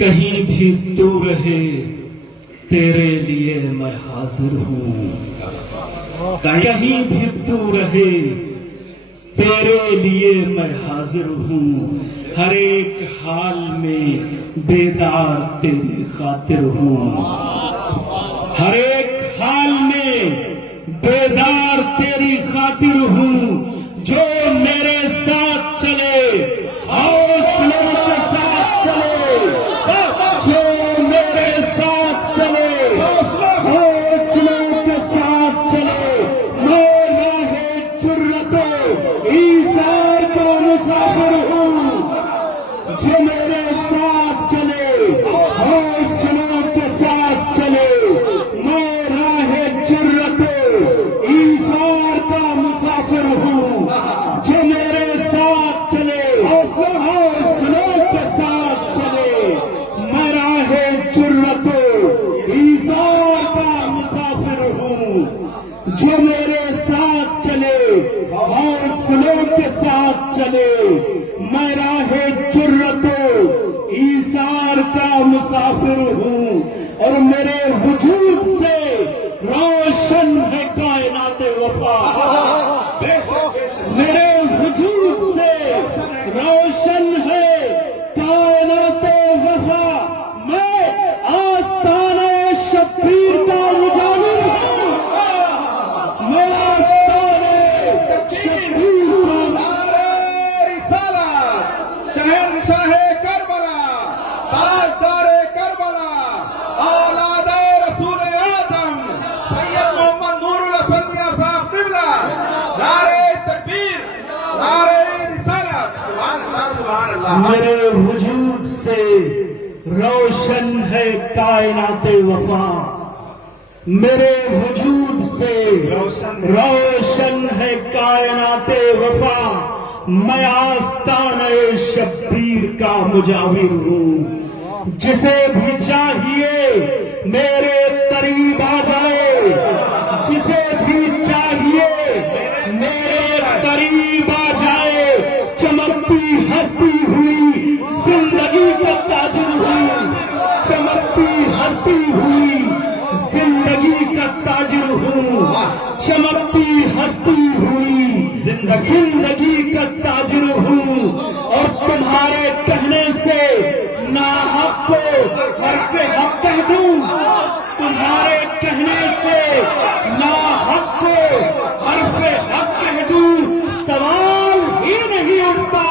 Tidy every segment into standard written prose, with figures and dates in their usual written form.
کہیں بھی تو رہے تیرے لیے میں حاضر ہوں، کہیں بھی تو رہے تیرے لیے میں حاضر ہوں، ہر ایک حال میں بیدار تیری خاطر ہوں، ہر ایک حال میں بیدار تیری خاطر ہوں، جو میرے ساتھ چلے حوصلے کے ساتھ چلے، جو میرے ساتھ چلے حوصلے کے ساتھ چلے، میں راہ جرأت ایثار کا مسافر ہوں، جو میرے ساتھ چلے حوصلے کے ساتھ چلے، میں راہ جرأت ایثار کا مسافر ہوں، جو میرے ساتھ چلے حوصلے کے ساتھ چلے، میں راہ جرأت ایثار کا مسافر ہوں، جو میرے ساتھ چلے حوصلے کے ساتھ چلے، میں راہ جرأت ایثار کا مسافر ہوں، اور میرے وجود سے روشن ہے کائنات وفا، میرے وجود سے روشن ہے کائنات وفا، میں آستانِ شبیر کا مجاور ہوں، میں آستانِ شبیر کا نعرہ رسالت، شہنشاہ کربلا، تاجدار کربلا، اولاد رسول اعظم سید محمد نور الحسن میاں صاحب قبلہ، نعرہ تکبیر، نعرہ رسالت، سبحان اللہ سبحان اللہ۔ میرے وجود سے روشن ہے کائنات وفا، میرے وجود سے روشن ہے کائنات وفا، میں آستانِ شبیر کا مجاور ہوں، جسے بھی چاہیے میرے قریب آ جائے، جسے بھی چاہیے میرے قریب آ جائے، چمکتی ہستی ہوئی زندگی کا تاجر ہوں، چمکتی ہستی ہوئی زندگی کا تاجر ہوں، چمکتی ہستی ہوئی زندگی کا تاجر ہوں، اور تمہارے کہنے سے ناحق کو حرف حق کہہ دوں، تمہارے کہنے سے ناحق کو حرف حق کہہ دوں، سوال ہی نہیں اٹھتا،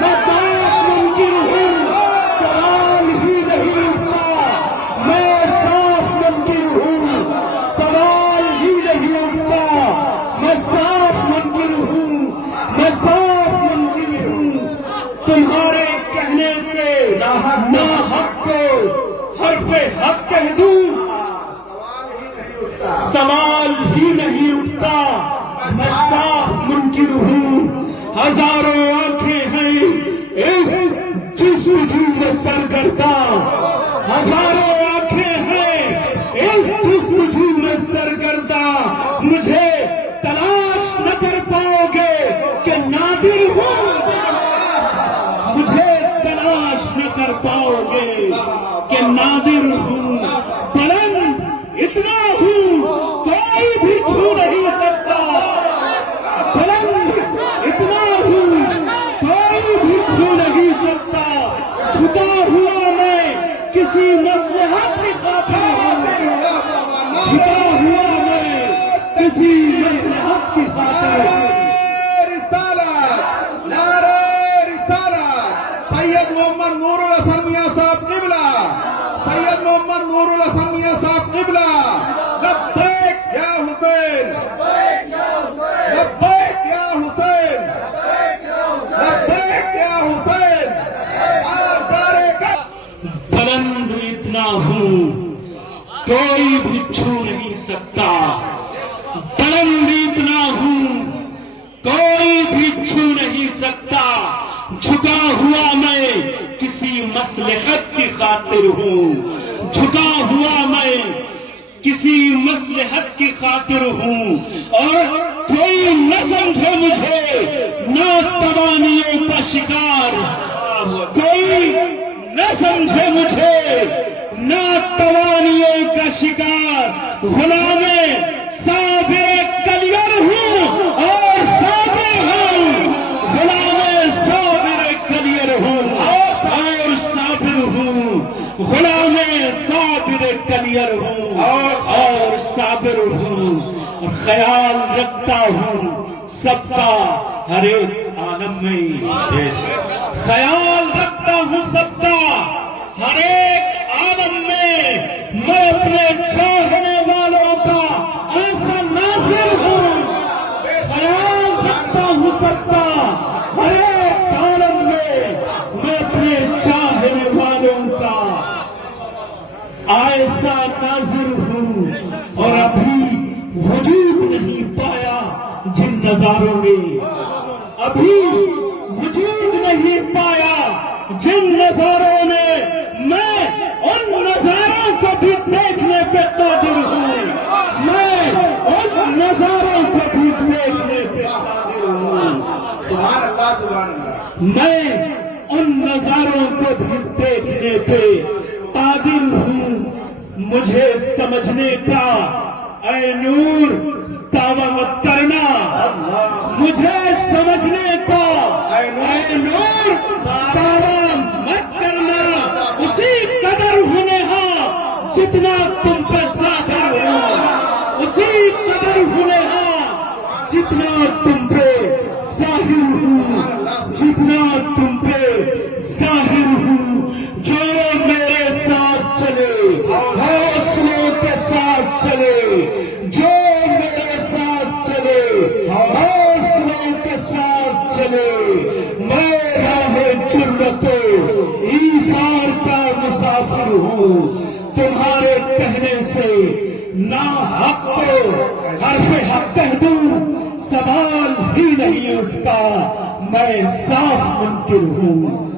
میں صاف منکر ہوں، سوال ہی نہیں اٹھتا، میں صاف منکر ہوں، سوال ہی نہیں اٹھتا، میں صاف منکر ہوں، میں صاف منکر ہوں، تمہارے کہنے سے ناحق کو حرف حق کہہ دوں، سوال ہی نہیں اٹھتا، میں صاف منکر ہوں، ہزاروں آنکھیں ہیں اس جسم میں سرگرداں، ہزاروں آنکھیں ہیں اس جسم میں سرگرداں، مجھے تلاش نہ کر پاؤ گے کہ نادر ہوں، مجھے تلاش نہ کر پاؤ گے کہ نادر ہوں، بلند اتنا ہوں کوئی بھی چھو نہیں سکتا، بلند اتنا ہوں کوئی بھی چھو نہیں سکتا، جھکا ہوا میں کسی مصلحت کی خاطر ہوں، جھکا ہوا میں کسی مصلحت کی خاطر ہوں۔ رسالت، نعرہ رسالت، سید محمد نور الحسن میاں صاحب قبلہ، سید محمد نور الحسن میاں صاحب قبلہ، لبیک یا حسین، لبیک یا حسین، لبیک یا حسین، آزارے کا بلند اتنا ہوں کوئی بھی چھو نہیں سکتا، بلند اتنا ہوں کوئی بھی چھو نہیں سکتا، جھکا ہوا میں کسی مصلحت کی خاطر ہوں، جھکا ہوا میں کسی مصلحت کی خاطر ہوں، اور کوئی نہ سمجھے مجھے ناتوانیوں کا شکار، کوئی نہ سمجھے مجھے ناتوانیوں کا شکار، غلام صابر کلیئر ہوں اور صابر ہوں، غلام صابر کلیئر ہوں اور صابر ہوں، غلام صابر کلیئر ہوں اور صابر ہوں، خیال رکھتا ہوں سب کا ہر ایک عالم میں، خیال رکھتا ہوں سب کا ہر ایک عالم میں، میں اپنے چاہنے والوں کا ایسا ناظر ہوں، خیال رکھتا ہوں سب کا ہر ایک عالم میں اپنے چاہنے والوں کا ایسا ناظر ہوں، اور ابھی وجود نہیں پایا جن نظاروں نے، ابھی وجود نہیں پایا جن نظاروں نے، میں ان نظاروں کو بھی دیکھنے پہ قادر ہوں، میں ان نظاروں کو بھی دیکھنے پہ قادر ہوں، سبحان اللہ سبحان اللہ. میں ان نظاروں کو بھی دیکھنے پہ قادر ہوں. مجھے سمجھنے کا اے نور دعویٰ مت کرنا، مجھے سمجھنے کا اے نور دعویٰ مت کرنا، اسی قدر ہونے ہاں جتنا تم پہ ظاہر ہو، اسی قدر ہونے ہاں جتنا تم پہ ظاہر ہوں، جتنا تم پہ ظاہر ہوں. جو میرے ساتھ چلے حوصلوں کے ساتھ چلے، جو میرے ساتھ چلے حوصلوں کے ساتھ چلے، میں راہ جرت ایثار کا مسافر ہوں. تمہارے کہنے سے نہ حق کو حرف حق کہہ دوں سوال ہی نہیں اٹھتا، میں صاف منکر ہوں.